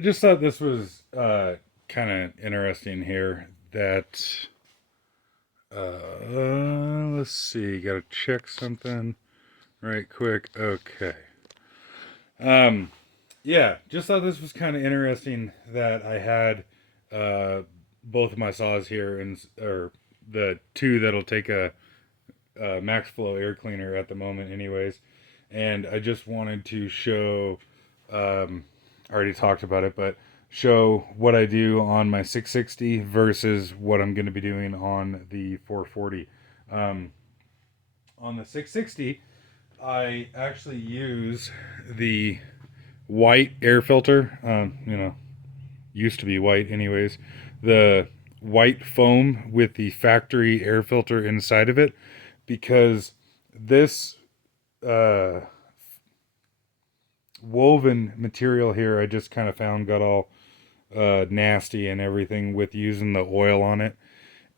I just thought this was kind of interesting here that let's see, gotta check something right quick. Okay. Um yeah, just thought this was kind of interesting that I had uh both of my saws here and or the two that'll take a MaxFlow air cleaner at the moment anyways. And I just wanted to show I already talked about it, but show what I do on my 660 versus what I'm going to be doing on the 440. Um, on the 660, I actually use the white air filter. Used to be white, anyways. The white foam with the factory air filter inside of it, because this uh, woven material here I just kind of found got all nasty and everything with using the oil on it.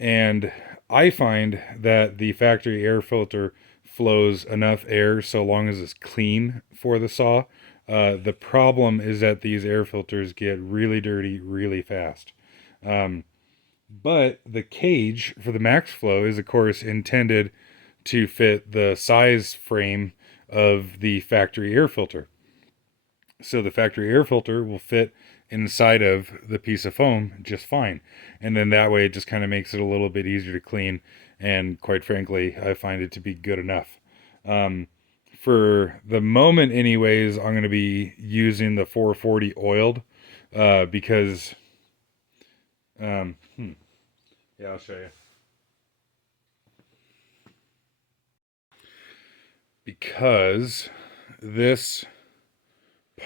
And I find that the factory air filter flows enough air so long as it's clean for the saw. The problem is that these air filters get really dirty really fast. Um, but the cage for the MaxFlow is, of course, intended to fit the size frame of the factory air filter. So the factory air filter will fit inside of the piece of foam just fine. And then that way it just kind of makes it a little bit easier to clean. And quite frankly, I find it to be good enough. Um, for the moment, anyways, I'm going to be using the 440 oiled because, um, hmm, yeah, I'll show you. Because this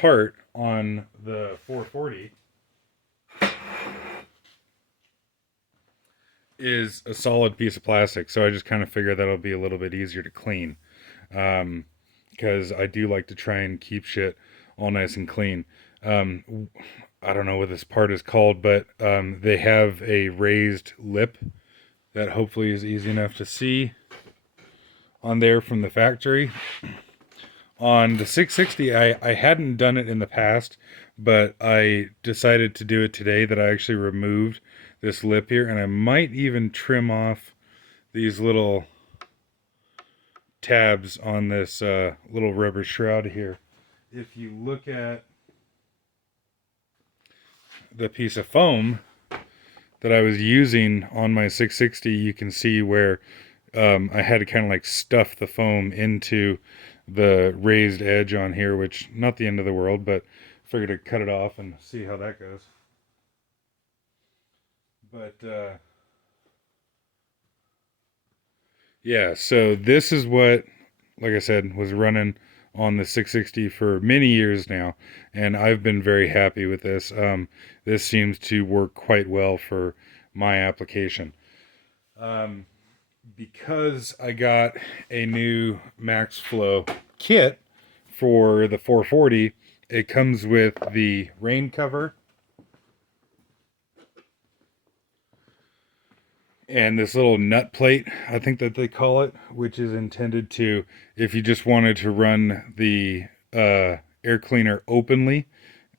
part on the 440 is a solid piece of plastic, so I just kind of figure that'll be a little bit easier to clean. Because I do like to try and keep shit all nice and clean. I don't know what this part is called, but they have a raised lip that hopefully is easy enough to see on there from the factory. On the 660, I hadn't done it in the past, but I decided to do it today, that I actually removed this lip here, and I might even trim off these little tabs on this little rubber shroud here. If you look at the piece of foam that I was using on my 660, you can see where I had to kind of like stuff the foam into the raised edge on here, which not the end of the world, but figured to cut it off and see how that goes. But yeah, so this is what, like I said, was running on the 660 for many years now, and I've been very happy with this. This seems to work quite well for my application. Um, because I got a new MaxFlow kit for the 440, it comes with the rain cover and this little nut plate, I think that they call it, which is intended to, if you just wanted to run the air cleaner openly,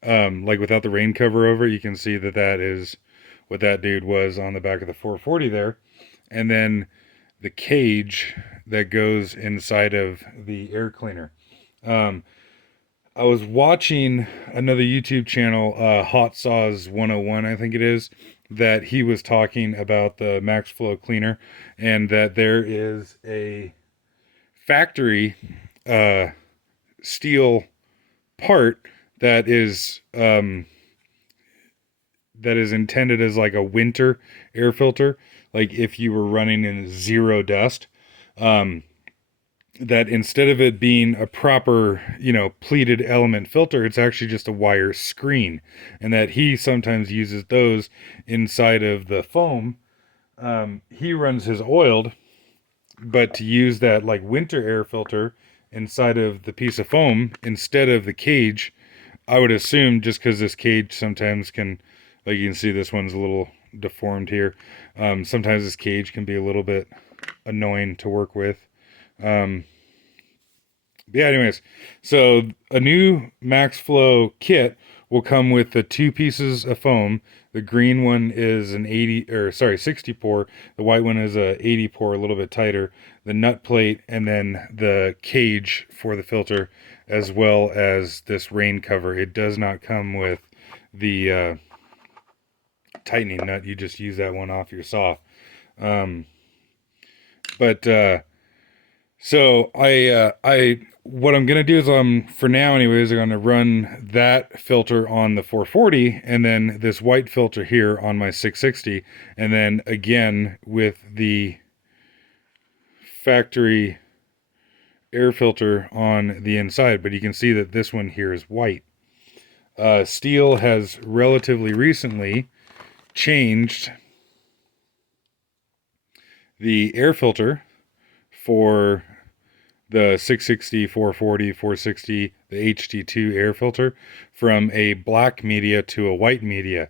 like without the rain cover over, you can see that that is what that dude was on the back of the 440 there. And then the cage that goes inside of the air cleaner. Um, I was watching another YouTube channel, Hot Saws 101, I think it is, that he was talking about the MaxFlow cleaner, and that there is a factory steel part that is intended as like a winter air filter, like if you were running in zero dust. Um, that instead of it being a proper, pleated element filter, it's actually just a wire screen, and that he sometimes uses those inside of the foam. He runs his oiled, but to use that like winter air filter inside of the piece of foam instead of the cage, I would assume, just because this cage sometimes can, like you can see, this one's a little deformed here. Sometimes this cage can be a little bit annoying to work with. Um, yeah, anyways, so a new MaxFlow kit will come with the two pieces of foam. The green one is an 60 pour. The white one is a 80 pour, a little bit tighter. The nut plate, and then the cage for the filter, as well as this rain cover. It does not come with the tightening nut. You just use that one off your saw. So I what I'm gonna do is for now anyways, I'm gonna run that filter on the 440 and then this white filter here on my 660, and then again with the factory air filter on the inside. But you can see that this one here is white. Stihl has relatively recently changed the air filter for the 660, 440, 460, the HT2 air filter from a black media to a white media.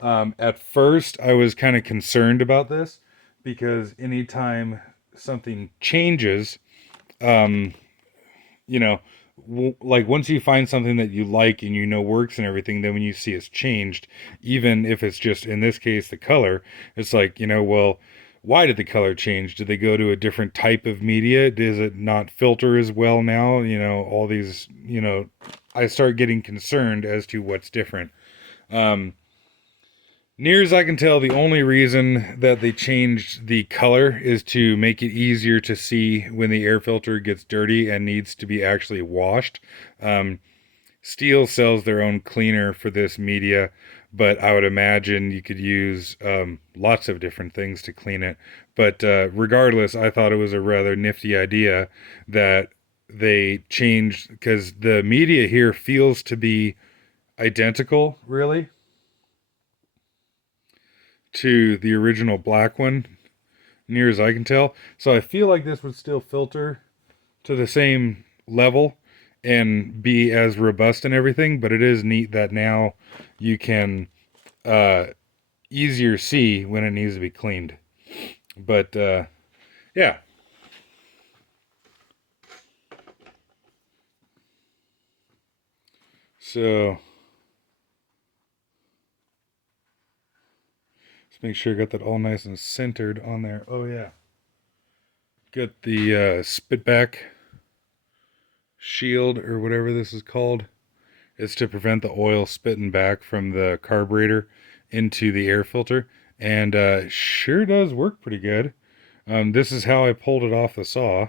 At first, I was kind of concerned about this because anytime something changes, you know, like once you find something that you like and you know works and everything, then when you see it's changed, even if it's just in this case the color, it's like, well, why did the color change? Did they go to a different type of media? Does it not filter as well now? All these, I start getting concerned as to what's different. Near as I can tell, the only reason that they changed the color is to make it easier to see when the air filter gets dirty and needs to be actually washed. Stihl sells their own cleaner for this media, but I would imagine you could use lots of different things to clean it. But regardless, I thought it was a rather nifty idea that they changed, because the media here feels to be identical, really, to the original black one, near as I can tell. So I feel like this would still filter to the same level and be as robust and everything, but it is neat that now you can easier see when it needs to be cleaned. But yeah. So let's make sure I got that all nice and centered on there. Oh yeah. Got the spit back shield or whatever this is called. It's to prevent the oil spitting back from the carburetor into the air filter, and sure does work pretty good. This is how I pulled it off the saw,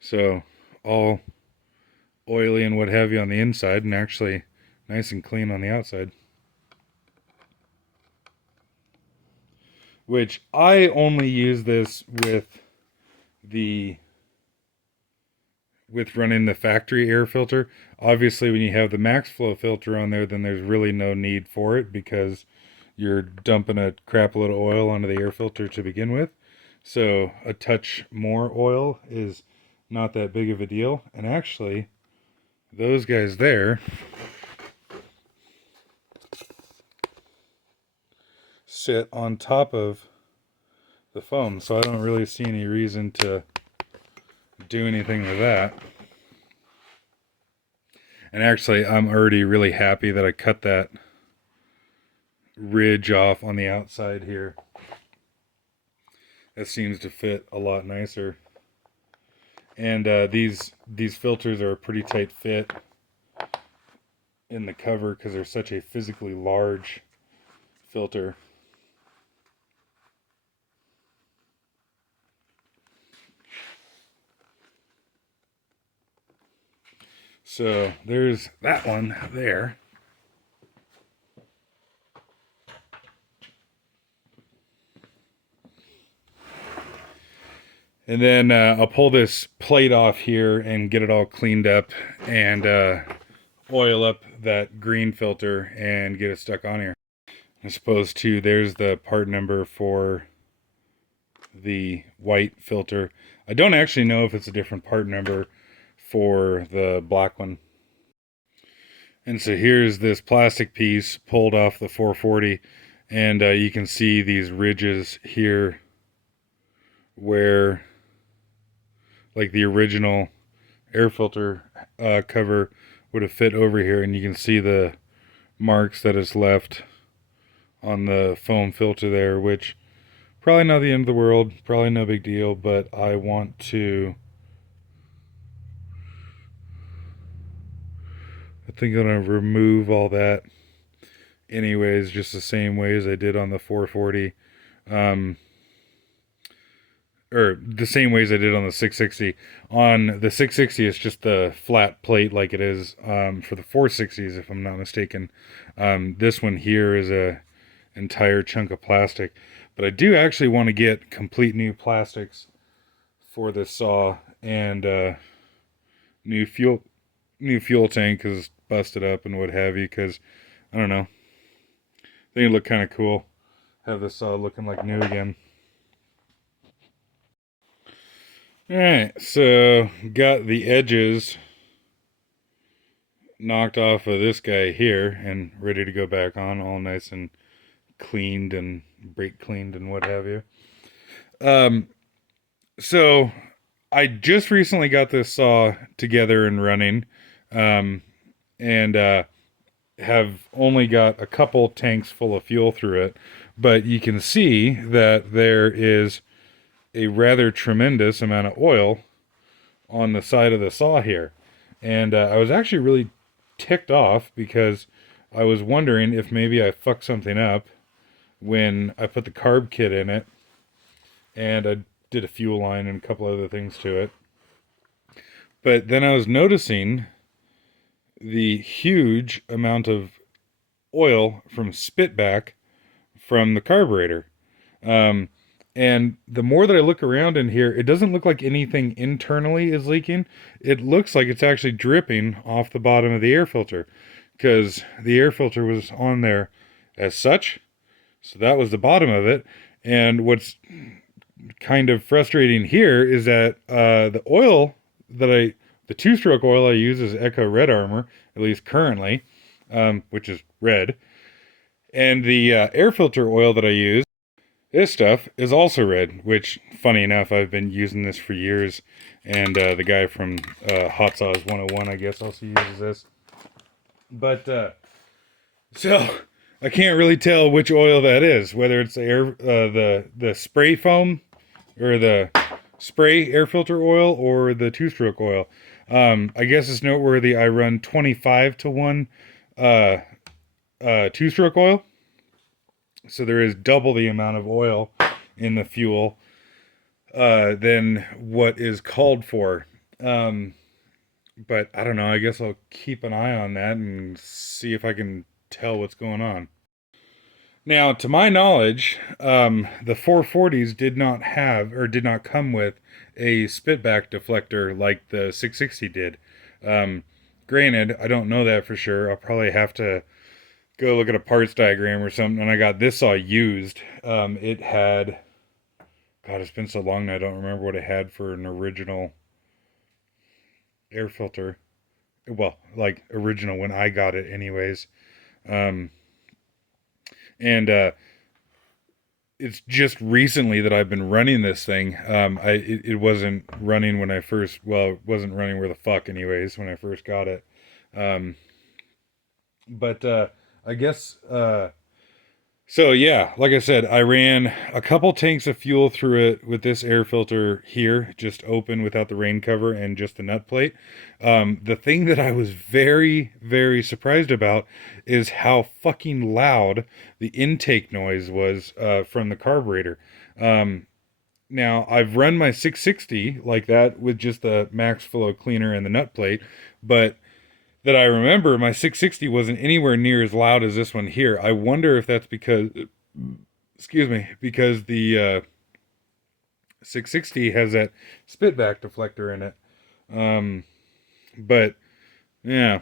so all oily and what have you on the inside, and actually nice and clean on the outside. Which I only use this with running the factory air filter. Obviously, when you have the MaxFlow filter on there, then there's really no need for it because you're dumping a crap load of oil onto the air filter to begin with. So a touch more oil is not that big of a deal. And actually, those guys there sit on top of the foam, so I don't really see any reason to do anything with that. And actually, I'm already really happy that I cut that ridge off on the outside here. It seems to fit a lot nicer. And these filters are a pretty tight fit in the cover because they're such a physically large filter. So there's that one there. And then I'll pull this plate off here and get it all cleaned up and oil up that green filter and get it stuck on here. I suppose too, there's the part number for the white filter. I don't actually know if it's a different part number for the black one. And so here's this plastic piece pulled off the 440, and you can see these ridges here where like the original air filter cover would have fit over here, and you can see the marks that is left on the foam filter there, which probably not the end of the world, probably no big deal, but I want to, I think I'm going to remove all that anyways, just the same way as I did on the 440. Or the same ways I did on the 660. On the 660, it's just the flat plate like it is for the 460s, if I'm not mistaken. This one here is a entire chunk of plastic. But I do actually want to get complete new plastics for this saw, and new fuel tank because it's busted up and what have you, because I don't know, I think it'd look kind of cool have this saw looking like new again. Alright, so got the edges knocked off of this guy here and ready to go back on, all nice and cleaned and brake cleaned and what have you. So I just recently got this saw together and running, and have only got a couple tanks full of fuel through it, but you can see that there is a rather tremendous amount of oil on the side of the saw here. And I was actually really ticked off because I was wondering if maybe I fucked something up when I put the carb kit in it, and I did a fuel line and a couple other things to it. But then I was noticing the huge amount of oil from spitback from the carburetor. And the more that I look around in here, it doesn't look like anything internally is leaking. It looks like it's actually dripping off the bottom of the air filter, because the air filter was on there as such. So that was the bottom of it. And what's kind of frustrating here is that the oil that the two-stroke oil I use is Echo Red Armor, at least currently, which is red. And the air filter oil that I use, this stuff is also red, which, funny enough, I've been using this for years, and the guy from Hot Sauce 101, I guess, also uses this. But, so, I can't really tell which oil that is, whether it's the spray foam, or the spray air filter oil, or the two-stroke oil. I guess it's noteworthy I run 25-to-1 two-stroke oil. So there is double the amount of oil in the fuel than what is called for. But I don't know, I guess I'll keep an eye on that and see if I can tell what's going on. Now, to my knowledge, the 440s did not come with a spitback deflector like the 660 did. Granted, I don't know that for sure. I'll probably have to go look at a parts diagram or something. And I got this saw used. It had, God, it's been so long now, I don't remember what it had for an original air filter. Well, like original when I got it anyways. And it's just recently that I've been running this thing. It wasn't running when I first, well, it wasn't running where the fuck anyways when I first got it. But I guess, so yeah, like I said, I ran a couple tanks of fuel through it with this air filter here, just open without the rain cover and just the nut plate. The thing that I was very, very surprised about is how fucking loud the intake noise was from the carburetor. Now, I've run my 660 like that with just the MaxFlow cleaner and the nut plate, but that I remember, my 660 wasn't anywhere near as loud as this one here. I wonder if that's because, excuse me, because the 660 has that spitback deflector in it. But, yeah.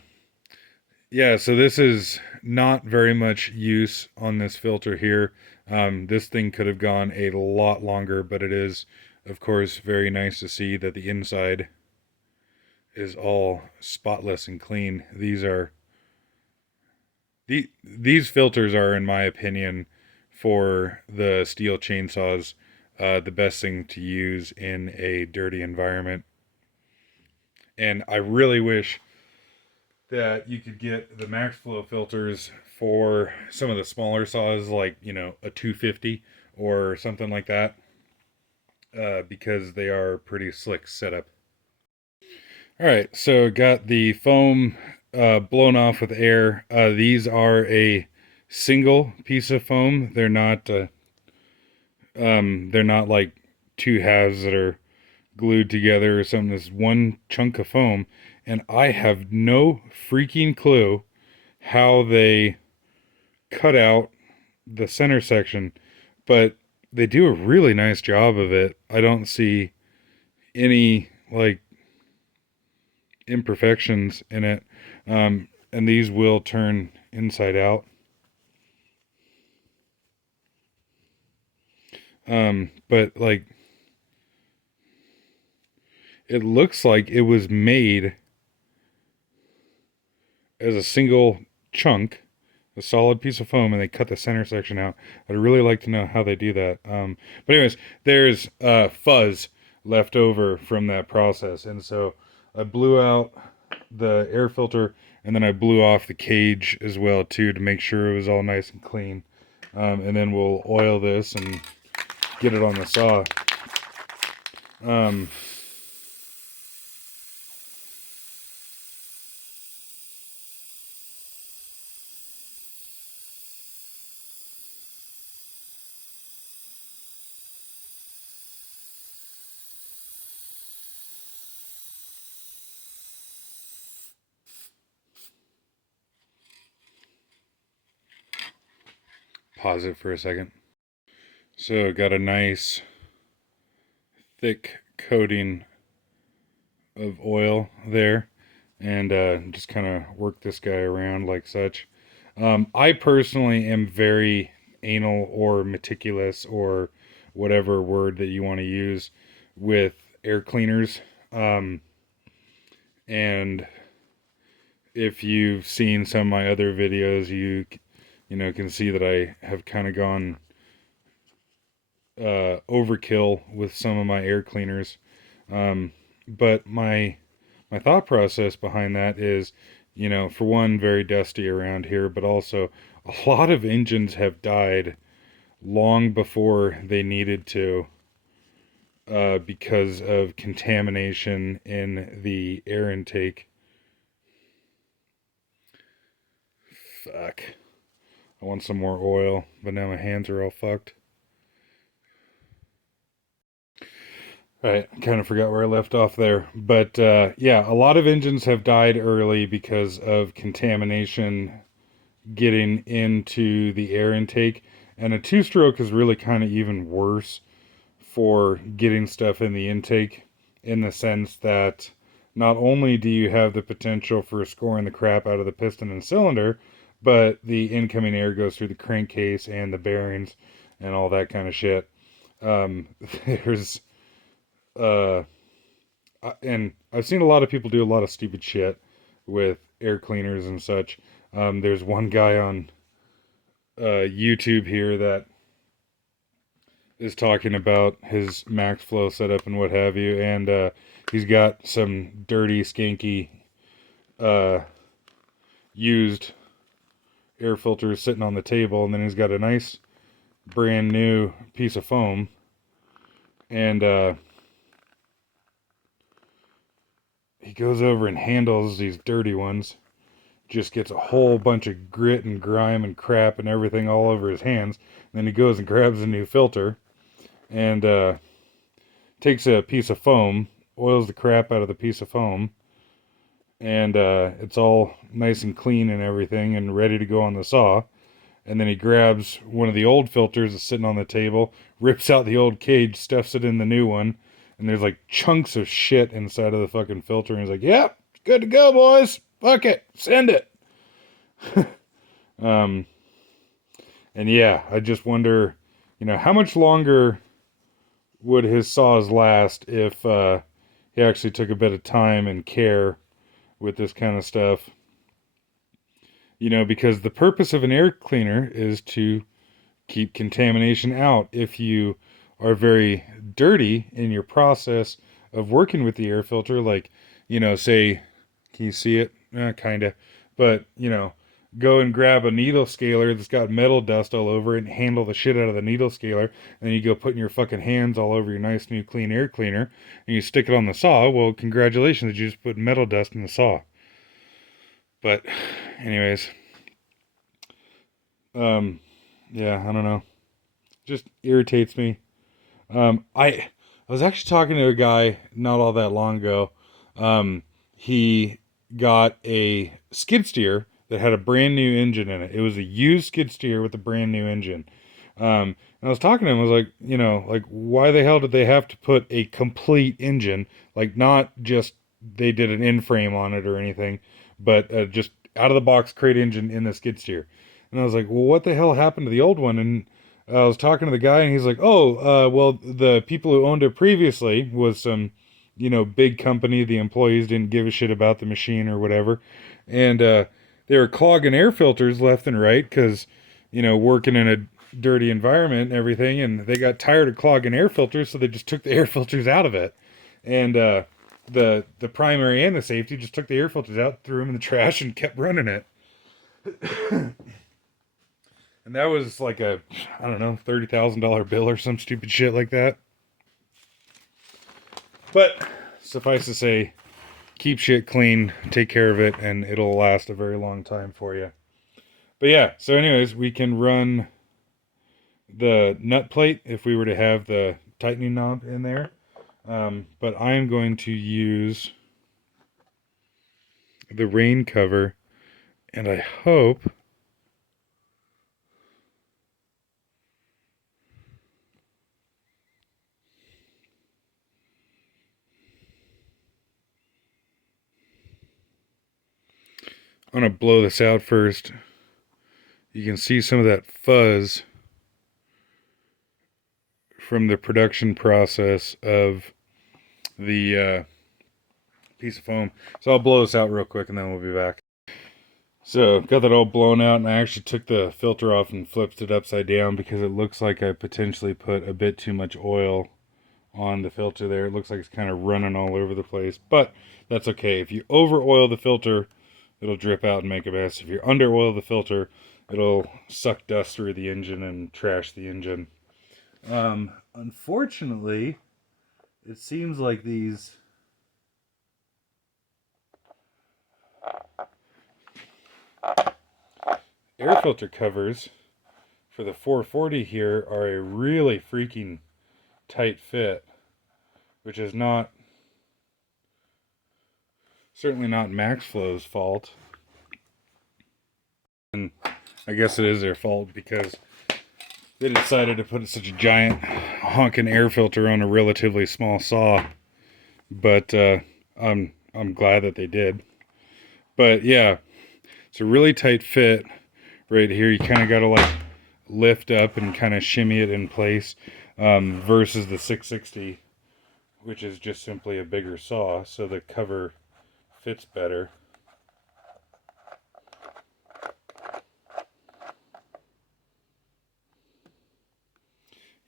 Yeah, so this is not very much use on this filter here. This thing could have gone a lot longer, but it is, of course, very nice to see that the inside is all spotless and clean. These filters are, in my opinion, for the Stihl chainsaws, the best thing to use in a dirty environment. And I really wish that you could get the MaxFlow filters for some of the smaller saws, like, you know, a 250 or something like that, because they are pretty slick setup. All right, so got the foam blown off with air. These are a single piece of foam. They're not like two halves that are glued together or something. This one chunk of foam, and I have no freaking clue how they cut out the center section, but they do a really nice job of it. I don't see any like imperfections in it. And these will turn inside out. But like, it looks like it was made as a single chunk, a solid piece of foam, and they cut the center section out. I'd really like to know how they do that. But anyways, there's fuzz left over from that process, and so I blew out the air filter, and then I blew off the cage as well too to make sure it was all nice and clean. And then we'll oil this and get it on the saw. Pause it for a second. So got a nice thick coating of oil there, and just kind of work this guy around like such. I personally am very anal or meticulous or whatever word that you want to use with air cleaners. And if you've seen some of my other videos, you know, can see that I have kind of gone overkill with some of my air cleaners. But my thought process behind that is, you know, for one, very dusty around here, but also a lot of engines have died long before they needed to, because of contamination in the air intake. Fuck. I want some more oil, but now my hands are all fucked. Right, kind of forgot where I left off there. But yeah, a lot of engines have died early because of contamination getting into the air intake. And a two-stroke is really kind of even worse for getting stuff in the intake, in the sense that not only do you have the potential for scoring the crap out of the piston and cylinder, but the incoming air goes through the crankcase and the bearings and all that kind of shit. There's and I've seen a lot of people do a lot of stupid shit with air cleaners and such. There's one guy on YouTube here that is talking about his MaxFlow setup and what have you, and he's got some dirty, skanky, used air filters sitting on the table, and then he's got a nice, brand new piece of foam, and he goes over and handles these dirty ones, just gets a whole bunch of grit and grime and crap and everything all over his hands. And then he goes and grabs a new filter and takes a piece of foam, oils the crap out of the piece of foam, and it's all nice and clean and everything and ready to go on the saw. And then he grabs one of the old filters that's sitting on the table, rips out the old cage, stuffs it in the new one, and there's like chunks of shit inside of the fucking filter. And he's like, yep, good to go, boys. Fuck it. Send it. And yeah, I just wonder, you know, how much longer would his saws last if he actually took a bit of time and care with this kind of stuff. You know, because the purpose of an air cleaner is to keep contamination out. If you are very dirty in your process of working with the air filter, like, you know, say, can you see it kind of. But, go and grab a needle scaler that's got metal dust all over it and handle the shit out of the needle scaler. And then you go putting your fucking hands all over your nice new clean air cleaner and you stick it on the saw. Well, congratulations, you just put metal dust in the saw. But, anyways, yeah, I don't know. Just irritates me. I was actually talking to a guy not all that long ago. He got a skid steer that had a brand new engine in it. It was a used skid steer with a brand new engine. And I was talking to him. I was like, like why the hell did they have to put a complete engine, like not just they did an in-frame on it or anything, but just out of the box crate engine in the skid steer. And I was like, well, what the hell happened to the old one? And I was talking to the guy, and he's like, "Oh, well, the people who owned it previously was some, big company. The employees didn't give a shit about the machine or whatever, and they were clogging air filters left and right because, working in a dirty environment and everything, and they got tired of clogging air filters, so they just took the air filters out of it, and the primary and the safety just took the air filters out, threw them in the trash, and kept running it." And that was like I don't know, $30,000 bill or some stupid shit like that. But suffice to say, keep shit clean, take care of it, and it'll last a very long time for you. But yeah, so anyways, we can run the nut plate if we were to have the tightening knob in there. But I'm going to use the rain cover, and I hope I'm going to blow this out first. You can see some of that fuzz from the production process of the piece of foam. So I'll blow this out real quick and then we'll be back. So got that all blown out, and I actually took the filter off and flipped it upside down because it looks like I potentially put a bit too much oil on the filter there. It looks like it's kind of running all over the place, but that's okay. If you over oil the filter, it'll drip out and make a mess. If you under oil the filter, it'll suck dust through the engine and trash the engine. Unfortunately, it seems like these air filter covers for the 440 here are a really freaking tight fit, which is certainly not MaxFlow's fault. And I guess it is their fault because they decided to put such a giant honking air filter on a relatively small saw. But I'm glad that they did. But yeah, it's a really tight fit right here. You kind of got to like lift up and kind of shimmy it in place, versus the 660, which is just simply a bigger saw, so the cover fits better.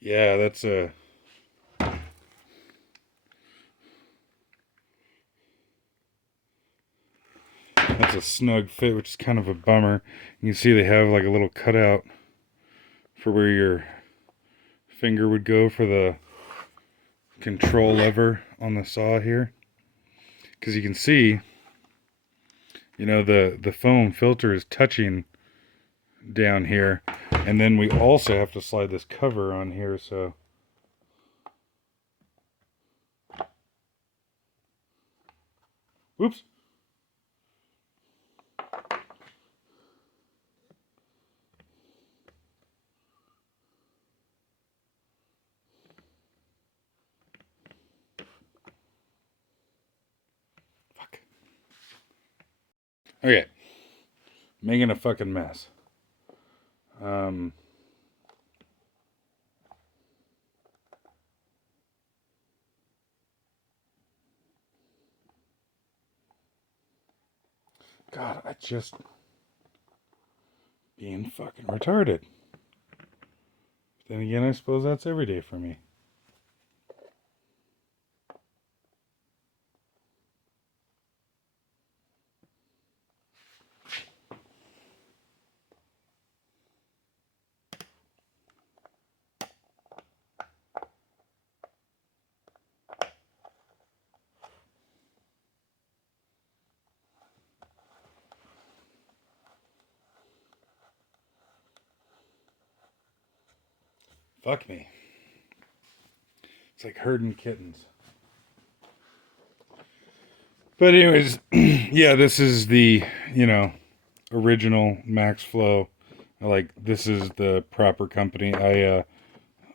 Yeah, that's a snug fit, which is kind of a bummer. You can see they have like a little cutout for where your finger would go for the control lever on the saw here, because you can see, the foam filter is touching down here, and then we also have to slide this cover on here, so whoops. Fuck. Okay. Making a fucking mess. God, I just being fucking retarded. Then again, I suppose that's every day for me. Fuck me. It's like herding kittens. But anyways, yeah, this is the, original MaxFlow. Like, this is the proper company. I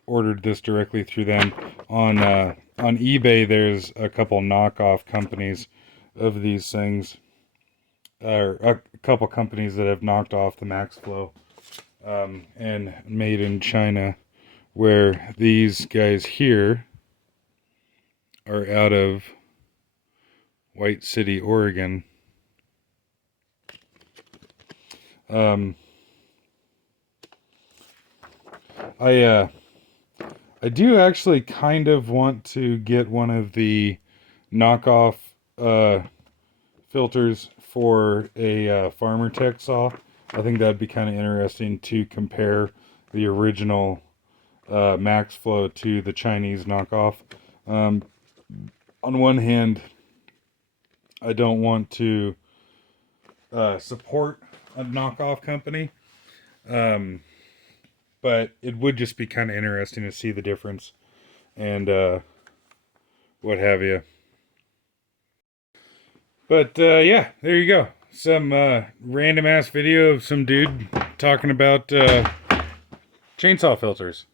ordered this directly through them. On eBay, there's a couple knockoff companies of these things. Or a couple companies that have knocked off the MaxFlow and made in China, where these guys here are out of White City, Oregon. I do actually kind of want to get one of the knockoff filters for a Farmer Tech saw. I think that'd be kind of interesting to compare the original MaxFlow to the Chinese knockoff. On one hand, I don't want to support a knockoff company, but it would just be kind of interesting to see the difference and what have you. But yeah, there you go. Some random ass video of some dude talking about chainsaw filters.